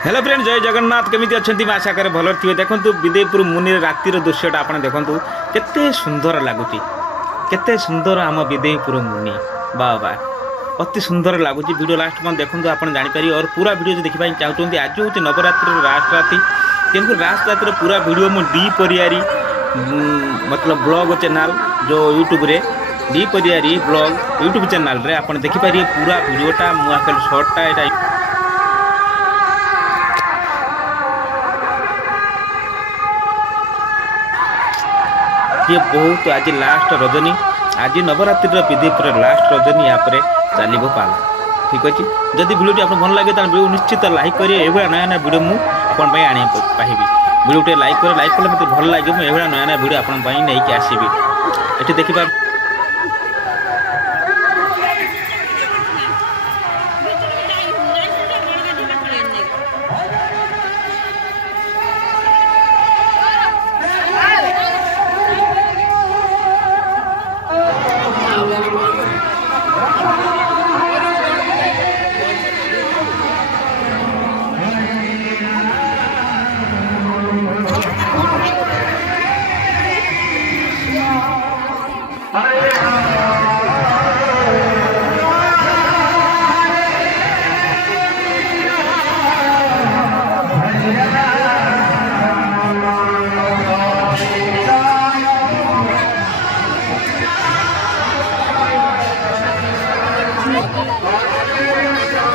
Hello friend जय जगन्नाथ केमी अच्छा आशा करे भल थे देखो विदेपुर मुनि रातिर दृश्यटा आप देखु केते सुंदर लगुच केते सुंदर आम विदेपुर मुनि वाह वाह अति सुंदर लगुच वीडियो लास्ट में देखो आप जापर और पूरा वीडियो जो देखा चाहते आज हूँ नवरात्र लास्ट राति तेणुक लास्ट रातिर पूरा वीडियो मुझे डी परियारी मतलब ब्लॉग चैनल जो यूट्यूब रे डी परियारी ब्लॉग यूट्यूब चैनल रे आप देखिपारे पूरा वीडियोटा मुझे शॉर्टटा यहाँ ये बहुत आज लास्ट रजनी आज नवरात्रि विधिपुर लास्ट रजनी यहाँ पर चलो पाला ठीक अच्छे जदि भिडियो आप भल लगे वीडियो निश्चित लाइक करेंगे ये नया नया वीडियो मुझे आने पाइबी वीडियो लाइक कले मतलब भल लगे मुझे नया नया वीडियो आपंपाई नहीं आसबि ये देखिए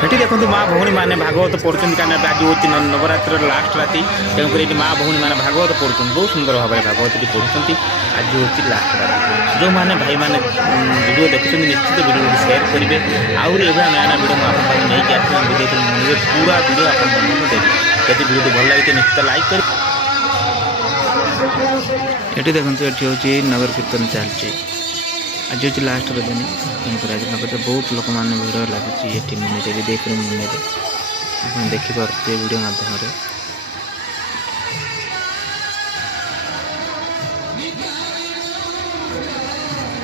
ये देखो माँ भौणी मैंने भागवत पढ़ुं क्या आज हूँ नवरात्र लास्ट राति तेणुक ये माँ भौणी मैंने भागवत पढ़ुं बहुत सुंदर भाव में भागवत पढ़ुं आज हूँ लास्ट राति जो मैंने भाई मैंने वीडियो देखुं निश्चित वीडियो शेयर करेंगे आहरी एवं नया नया वीडियो मुझे नहीं आसमें पूरा वीडियो आप देवी जब वीडियो भल लगे निश्चित लाइक कर ये देखो ये हूँ नगर कीर्तन चलती आज हूँ लास्ट रजनी तेणुकर आज नगर बहुत लोक मैंने भिड़ लगुच ये मुनि विदेपुर मुनि आप देखिपे वीडियो मध्यम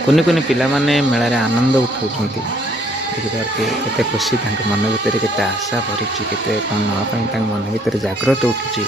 कुनि कुनि पिला माने मेलार आनंद उठाऊँ देखिपारे केते खुशी मन भर केते आशा भरी केते कौन नापी मन भर जाग्रत उठुची।